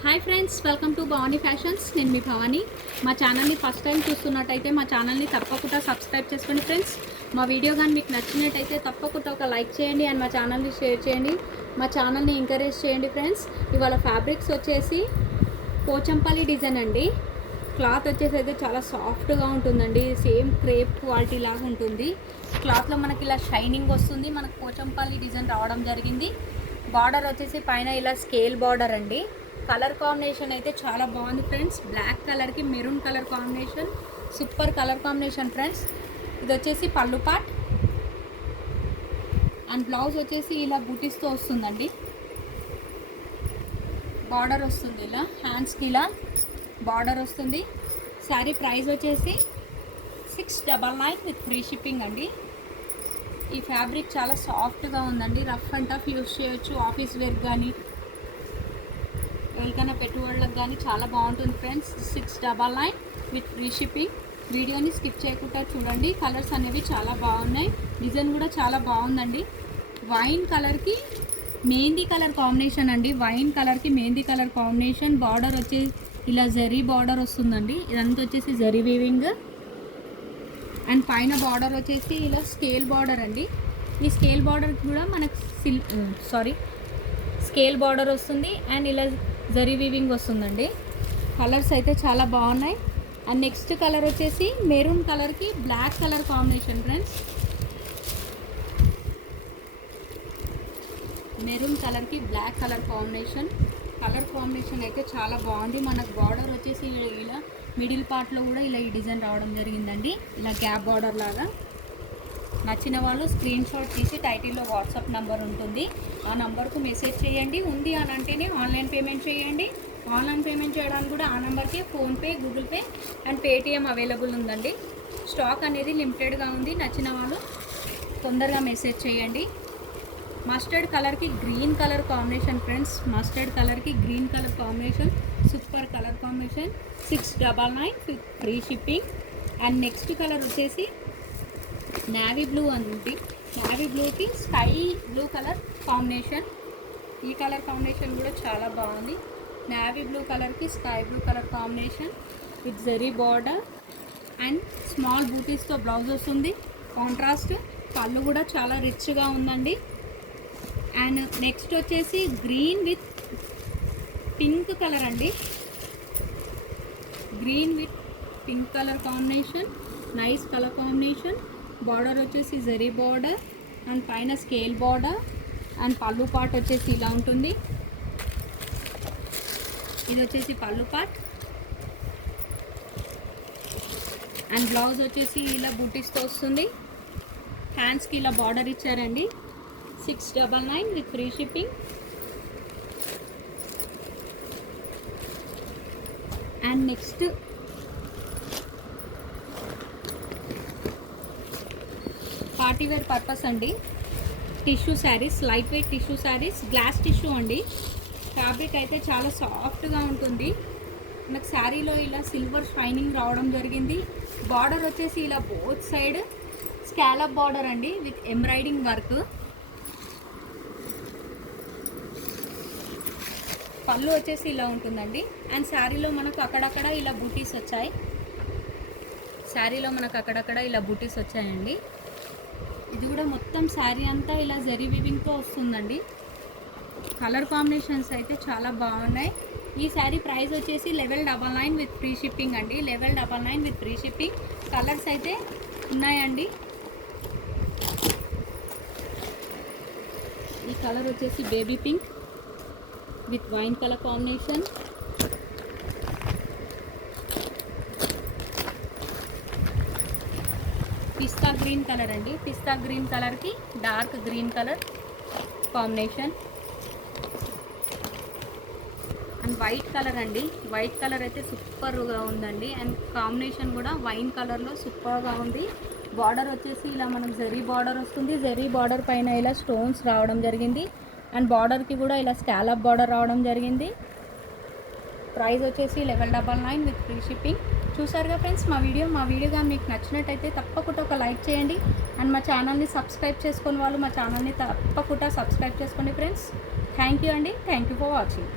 Hi friends, welcome to Bhavani fashions. నేను మీ భవానీ. మా ఛానల్ని ఫస్ట్ టైం చూస్తున్నట్టయితే మా ఛానల్ని తప్పకుండా సబ్స్క్రైబ్ చేసుకోండి ఫ్రెండ్స్. మా వీడియో కానీ మీకు నచ్చినట్టయితే తప్పకుండా ఒక లైక్ చేయండి అండ్ మా ఛానల్ని షేర్ చేయండి. మా ఛానల్ని ఎంకరేజ్ చేయండి ఫ్రెండ్స్. ఇవాళ ఫ్యాబ్రిక్స్ వచ్చేసి పోచంపల్లి డిజైన్ అండి. క్లాత్ వచ్చేసి అయితే చాలా సాఫ్ట్గా ఉంటుందండి. సేమ్ క్రేప్ క్వాలిటీ లాగా ఉంటుంది. క్లాత్లో మనకి ఇలా షైనింగ్ వస్తుంది. మనకు పోచంపల్లి డిజైన్ రావడం జరిగింది. బార్డర్ వచ్చేసి పైన ఇలా స్కేల్ బార్డర్ అండి. కలర్ కాంబినేషన్ అయితే చాలా బాగుంది ఫ్రెండ్స్. బ్లాక్ కలర్కి maroon colour combination, super colour combination friends. ఇది వచ్చేసి పళ్ళు పార్ట్ అండ్ బ్లౌజ్ వచ్చేసి ఇలా బూటీస్తో వస్తుందండి. బార్డర్ వస్తుంది, ఇలా హ్యాండ్స్కి ఇలా బార్డర్ వస్తుంది. శారీ ప్రైస్ వచ్చేసి 699 విత్ ఫ్రీ షిప్పింగ్ అండి. ఈ ఫ్యాబ్రిక్ చాలా సాఫ్ట్గా ఉందండి. రఫ్ అండ్ టఫ్ యూస్ చేయొచ్చు. ఆఫీస్ వేర్ కానీ ఎవరికైనా పెట్టుబడులకు కానీ చాలా బాగుంటుంది ఫ్రెండ్స్. 699 with free shipping. వీడియోని స్కిప్ చేయకుండా చూడండి. కలర్స్ అనేవి చాలా బాగున్నాయి. డిజైన్ కూడా చాలా బాగుందండి. వైన్ కలర్కి మెహందీ కలర్ కాంబినేషన్ అండి. వైన్ కలర్కి మెహందీ కలర్ కాంబినేషన్. బార్డర్ వచ్చేసి ఇలా జరీ బార్డర్ వస్తుందండి. ఇదంతా వచ్చేసి జరీ వీవింగ్ అండ్ పైన బార్డర్ వచ్చేసి ఇలా స్కేల్ బార్డర్ అండి. ఈ స్కేల్ బార్డర్ కూడా మనకు స్కేల్ బార్డర్ వస్తుంది అండ్ ఇలా జరీ వీవింగ్ వస్తుందండి. కలర్స్ అయితే చాలా బాగున్నాయి. అండ్ నెక్స్ట్ కలర్ వచ్చేసి మెరూన్ కలర్కి black colour combination friends. Maroon కలర్కి black colour combination. Colour combination అయితే చాలా బాగుంది. మనకు బార్డర్ వచ్చేసి ఇలా మిడిల్ పార్ట్లో కూడా ఇలా ఈ డిజైన్ రావడం జరిగిందండి. ఇలా గ్యాప్ బార్డర్ లాగా. నచ్చిన వాళ్ళు స్క్రీన్ షాట్ తీసి టైటిల్లో వాట్సాప్ నెంబర్ ఉంటుంది. ఆ నెంబర్కు మెసేజ్ చేయండి. ఉంది అని అంటేనే ఆన్లైన్ పేమెంట్ చేయండి. ఆన్లైన్ పేమెంట్ చేయడానికి కూడా ఆ నెంబర్కి PhonePe, Google pay and Paytm available ఉందండి. స్టాక్ అనేది లిమిటెడ్గా ఉంది. నచ్చిన వాళ్ళు తొందరగా మెసేజ్ చేయండి. మస్టర్డ్ కలర్కి green colour combination friends. Mustard కలర్కి green colour combination, super colour combination. 699 with free shipping. And next colour వచ్చేసి నేవీ బ్లూ అండి. నేవీ బ్లూకి స్కై బ్లూ కలర్ కాంబినేషన్. ఈ కలర్ కాంబినేషన్ కూడా చాలా బాగుంది. నేవీ బ్లూ కలర్కి sky blue colour combination with zari border and small బూటీస్తో blouse వస్తుంది. కాంట్రాస్ట్ పళ్ళు కూడా చాలా రిచ్గా ఉందండి. అండ్ నెక్స్ట్ వచ్చేసి గ్రీన్ విత్ పింక్ కలర్ అండి. Green with pink colour combination, nice colour combination. Border వచ్చేసి జరీ బార్డర్ అండ్ పైన స్కేల్ బార్డర్ అండ్ పళ్ళు పార్ట్ వచ్చేసి ఇలా ఉంటుంది. ఇది వచ్చేసి పళ్ళు పార్ట్ అండ్ బ్లౌజ్ వచ్చేసి ఇలా బూటీస్తో వస్తుంది. హ్యాండ్స్కి ఇలా బార్డర్ ఇచ్చారండి. 699 with free shipping. And next party wear purpose అండి. Tissue saris, light weight tissue saris, glass tissue అండి. ఫ్యాబ్రిక్ అయితే చాలా సాఫ్ట్గా ఉంటుంది. మనకు శారీలో ఇలా సిల్వర్ షైనింగ్ రావడం జరిగింది. బార్డర్ వచ్చేసి ఇలా బోత్ సైడ్ స్కాలప్ బార్డర్ అండి విత్ ఎంబ్రాయిడింగ్ వర్క్. పళ్ళు వచ్చేసి ఇలా ఉంటుందండి. అండ్ శారీలో మనకు అక్కడక్కడ ఇలా బూటీస్ వచ్చాయి. శారీలో మనకు అక్కడక్కడ ఇలా బూటీస్ వచ్చాయండి. ఇది కూడా మొత్తం శారీ అంతా ఇలా జరీ వీవింగ్తో వస్తుందండి. కలర్ కాంబినేషన్స్ అయితే చాలా బాగున్నాయి. ఈ శారీ ప్రైస్ వచ్చేసి 1199 విత్ ఫ్రీ షిప్పింగ్ అండి. 1199 విత్ ఫ్రీ షిప్పింగ్. కలర్స్ అయితే ఉన్నాయండి. ఈ కలర్ వచ్చేసి baby pink with wine colour combination. Pista green colour అండి. పిస్తా గ్రీన్ కలర్కి dark green colour combination and white colour అండి. వైట్ కలర్ అయితే సూపర్గా ఉందండి. అండ్ కాంబినేషన్ కూడా వైన్ కలర్లో సూపర్గా ఉంది. బార్డర్ వచ్చేసి ఇలా మనకు జరీ బార్డర్ వస్తుంది. జరీ బార్డర్ పైన ఇలా స్టోన్స్ రావడం జరిగింది. అండ్ బార్డర్కి కూడా ఇలా స్కాలప్ బార్డర్ రావడం జరిగింది. ప్రైస్ వచ్చేసి 1199 విత్ ఫ్రీ షిప్పింగ్. చూసారుగా ఫ్రెండ్స్ మా వీడియో కానీ మీకు నచ్చినట్టయితే తప్పకుండా ఒక లైక్ చేయండి. అండ్ మా ఛానల్ని సబ్స్క్రైబ్ చేసుకుని వాళ్ళు మా ఛానల్ని తప్పకుండా సబ్స్క్రైబ్ చేసుకోండి ఫ్రెండ్స్. థ్యాంక్ యూ అండి. Thank you for watching.